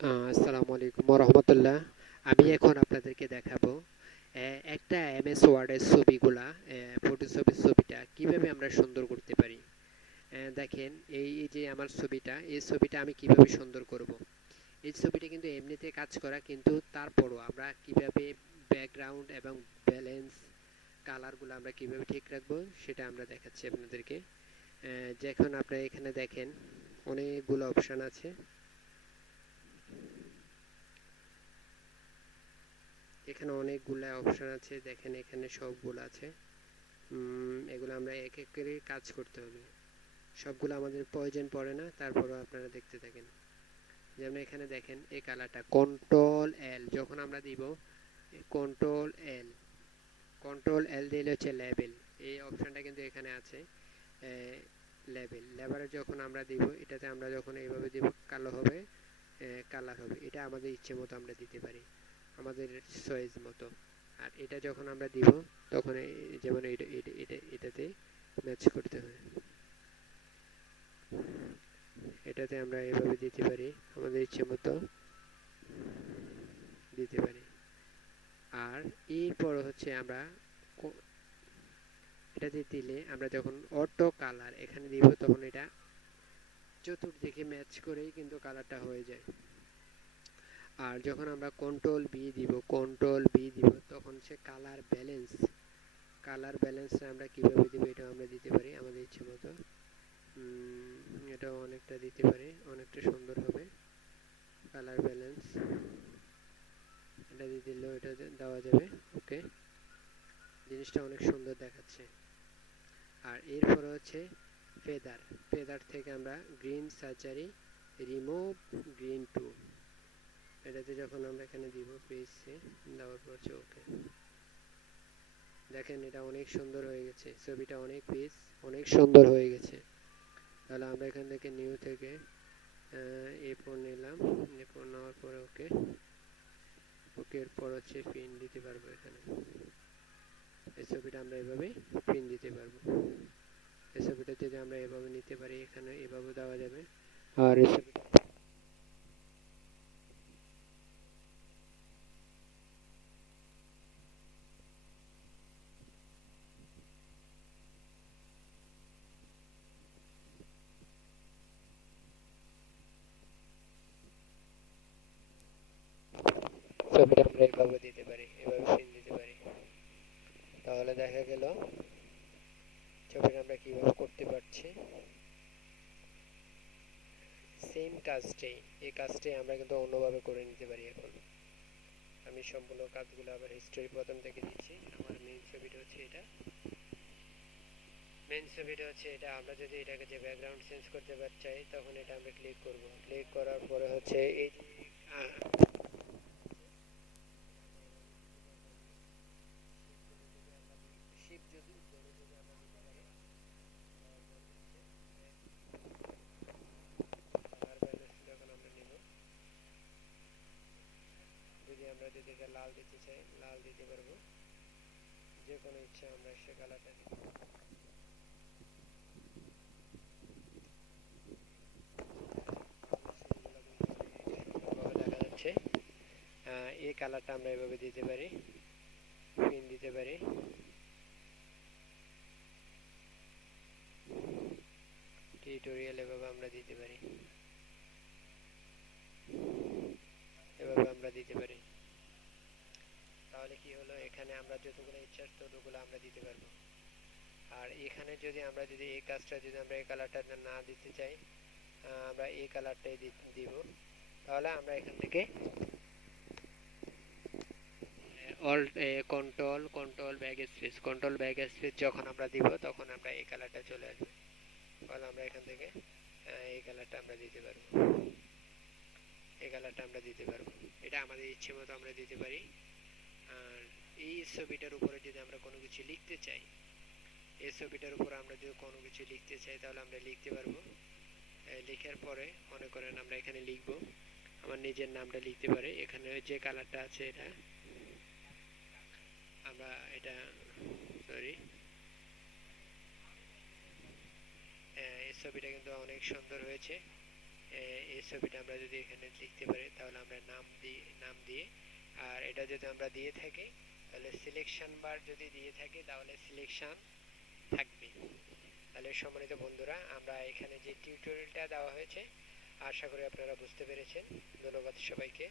আসসালামু আলাইকুম রহমতুল্লাহ। আমি এখন আপনাদেরকে দেখাবো একটা এমএস ওয়ার্ডের ছবিগুলা, ফটোশপের ছবিটা কিভাবে আমরা সুন্দর করতে পারি। দেখেন, এই যে আমার ছবিটা, এই ছবিটা আমি কিভাবে সুন্দর করব। এই ছবিটা কিন্তু এমনিতে কাজ করা, কিন্তু তারপরও আমরা কিভাবে ব্যাকগ্রাউন্ড এবং ব্যালেন্স কালারগুলো আমরা কিভাবে ঠিক রাখবো সেটা আমরা দেখাচ্ছি আপনাদেরকে। যখন আপনারা এখানে দেখেন, অনেকগুলো অপশান আছে। এখানে অনেকগুলা অপশন আছে, দেখেন এখানে সবগুলো আছে। এগুলো আমরা এক এক করে কাজ করতে হবে। সবগুলো আমাদের প্রয়োজন পড়ে না, তারপরও আপনারা দেখতে থাকেন। যেমন এখানে দেখেন এই কালারটা কন্ট্রোল এল যখন আমরা দিব, কন্ট্রোল এল, কন্ট্রোল এল দিলে হচ্ছে লেবেল। এই অপশনটা কিন্তু এখানে আছে। লেবেল লেবারে যখন আমরা দিব, এটাতে আমরা যখন এইভাবে দিব কালো হবে, কালার হবে। এটা আমাদের ইচ্ছে মতো আমরা দিতে পারি, আমাদের চয়েস মতো। আর এটা যখন আমরা দিব, তখন যেমন এটাতে ম্যাচ করতে হয়, এটাতে আমরা এভাবে দিতে পারি, আমাদের ইচ্ছে মতো দিতে পারি। আর এরপর হচ্ছে আমরা এটাতে দিলে আমরা যখন অটো কালার এখানে দিব, তখন এটা চতুর্দিকে ম্যাচ করেই কিন্তু কালারটা হয়ে যায়। আর যখন আমরা কন্ট্রোল বি দিব, তখন সে কালার ব্যালেন্স, কালার ব্যালেন্সটা আমরা কীভাবে দিব, এটা আমরা দিতে পারি আমাদের ইচ্ছে মতো। এটাও অনেকটা দিতে পারি, অনেকটা সুন্দর হবে কালার ব্যালেন্স। এটা দিয়ে দিলেও এটা দেওয়া যাবে। ওকে, জিনিসটা অনেক সুন্দর দেখাচ্ছে। আর এরপরে হচ্ছে ফেদার, ফেদার থেকে আমরা green surgery remove green to, এটাতে যখন আমরা এখানে দিব পেজে দেওয়ার পর হচ্ছে ওকে। দেখেন এটা অনেক সুন্দর হয়ে গেছে, ছবিটা অনেক পেজ অনেক সুন্দর হয়ে গেছে। তাহলে আমরা এখান থেকে নিউ থেকে এ4 নিলাম, এ4 নেওয়ার পরে ওকে, ওকে এরপর হচ্ছে পিন দিতে পারবো। এখানে এই ছবিটা আমরা এভাবে পিন দিতে পারবো। এই ছবিটা যদি আমরা এভাবে নিতে পারি, এখানে এভাবে দেওয়া যাবে। আর এই ছবিটা ছবিটা আমরা এভাবে দিতে পারি, এভাবে পিন দিতে পারি। তাহলে দেখা গেল ছবিটা আমরা কিভাবে করতে পারছি। সেম কাজটাই, এই কাজটাই আমরা কিন্তু অন্যভাবে করে নিতে পারি। এখন আমি সম্পূর্ণ কাজগুলো আবার হিস্টোরি প্রথম থেকে দিচ্ছি। আমার মেইন ছবিটা হচ্ছে এটা, মেইন ছবিটা হচ্ছে এটা। আমরা যদি এটাকে যে ব্যাকগ্রাউন্ড চেঞ্জ করতে চাই, তখন এটা আমরা ক্লিক করব। ক্লিক করার পরে হচ্ছে এই যে শিপ যদি ধরে যদি আমরা দিতে পারি, কালার ব্যালেন্স যখন আমরা নিব, যদি এটা লাল দিতে চাই, লাল দিতে পারবো। যে কোনো ইচ্ছা আমরা সে কালারটা দিব। দেখা যাচ্ছে এই কালারটা আমরা এভাবে দিতে পারি, পিন দিতে পারি। টিউটোরিয়াল এভাবে আমরা দিতে পারি, এভাবে আমরা দিতে পারি। তাহলে কি হলো, এখানে আমরা যতগুলো ইচ্ছা ততগুলো আমরা দিতে পারবো। আর এখানে যদি এই কাজটা যদি আমরা এই কালারটা না দিতে চাই, আমরা এই কালারটাই দিব। তাহলে আমরা এখান থেকে alt control backspace, control backspace যখন আমরা দিব, তখন আমরা এই কালারটা চলে আসবে। তাহলে আমরা এখান থেকে এই কালারটা আমরা দিতে পারবো, এই কালারটা আমরা দিতে পারবো। এটা আমাদের ইচ্ছে মতো আমরা দিতে পারি। আর এই ছবিটার উপরে যদি আমরা কোনো কিছু লিখতে চাই, এই ছবিটার উপর আমরা যদি কোনো কিছু লিখতে চাই, তাহলে আমরা লিখতে পারবো। লেখার পরে মনে করেন আমরা এখানে লিখবো, আমার নিজের নামটা লিখতে পারে। এখানে যে কালারটা আছে এটা আমরা এটা সরি, এই ছবিটা কিন্তু অনেক সুন্দর হয়েছে। এই ছবিটা আমরা যদি এখানে লিখতে পারি, তাহলে আর এটা যদি আমরা দিয়ে থাকি তাহলে সিলেকশন বার যদি দিয়ে থাকি তাহলে সিলেকশন থাকবে। তাহলে সম্মানিত বন্ধুরা, আমরা এখানে যে টিউটোরিয়ালটা দেওয়া হয়েছে আশা করি আপনারা বুঝতে পেরেছেন। ধন্যবাদ সবাইকে।